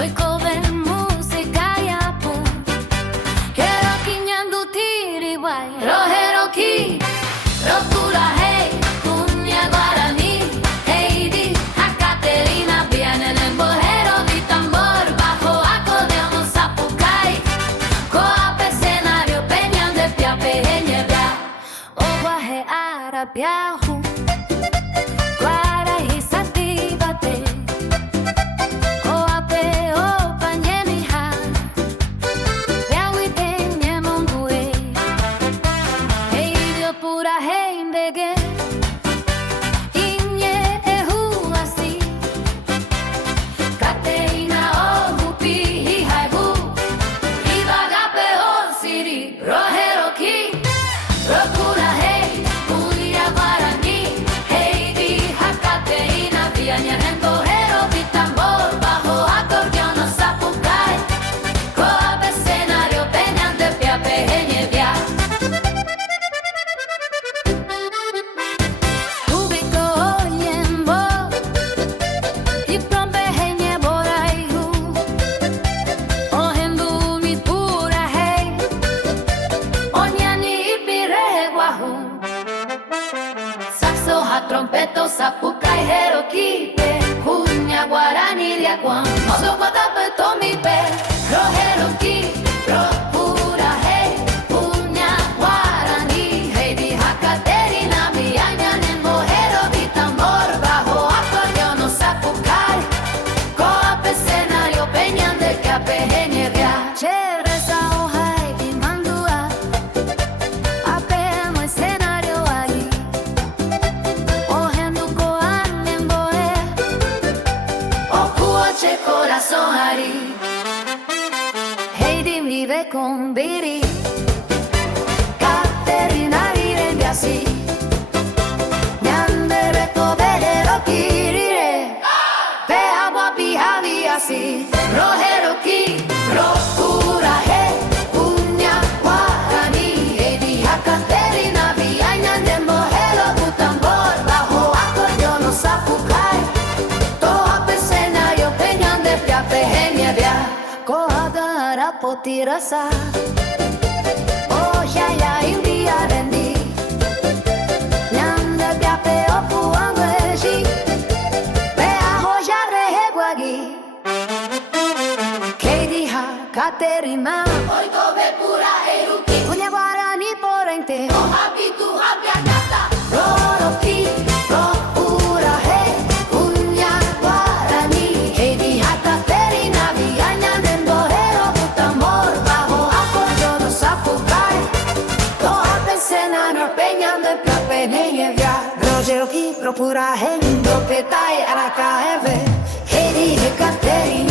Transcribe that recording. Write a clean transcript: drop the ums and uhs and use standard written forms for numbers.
Oi cover música yapu Heroki nyandu tiri wai Roheroki Rokura hei Kunya guarani Heidi Caterina viene nel bohero di tambor Bajo acordeón un sapucai Coape escenario peñan de piape heñebra O guaje arabiahu Trompeto, sapucai, heroki, Juña, guarani, diacuan, oso, guatape, tomi, pe, ro, heroki, ro, pura, hey, Juña, guarani, heidi, Caterina, viaña, nembo, hero, tambor, bajo, acordeón, sapucai, coape, escenario, peñan de cape, genievia, chévere, saojai, y mandua, apemo, escenario, ahí. Corazón Ari Heidi vive con Biri Caterina vive así Nyandere tobere kirire Pe agua pijavi así Rojero ki Rocura he Uña guarani Heidi Caterina viaña de mojero tu tambor Bajo acordeón sapucai Kohadara potirasa Oh ya india rendi Nyanda piape opu angweji Pea hoja reheguagi Keidiha Caterina Oi kove pura heruki Kunya guarani porente O habitu habianata Roroki Rokura he Kunya guarani Keidiha Caterina viaña Rogero ki, procura rendo, petai, araca, eve, Heidi, Caterina.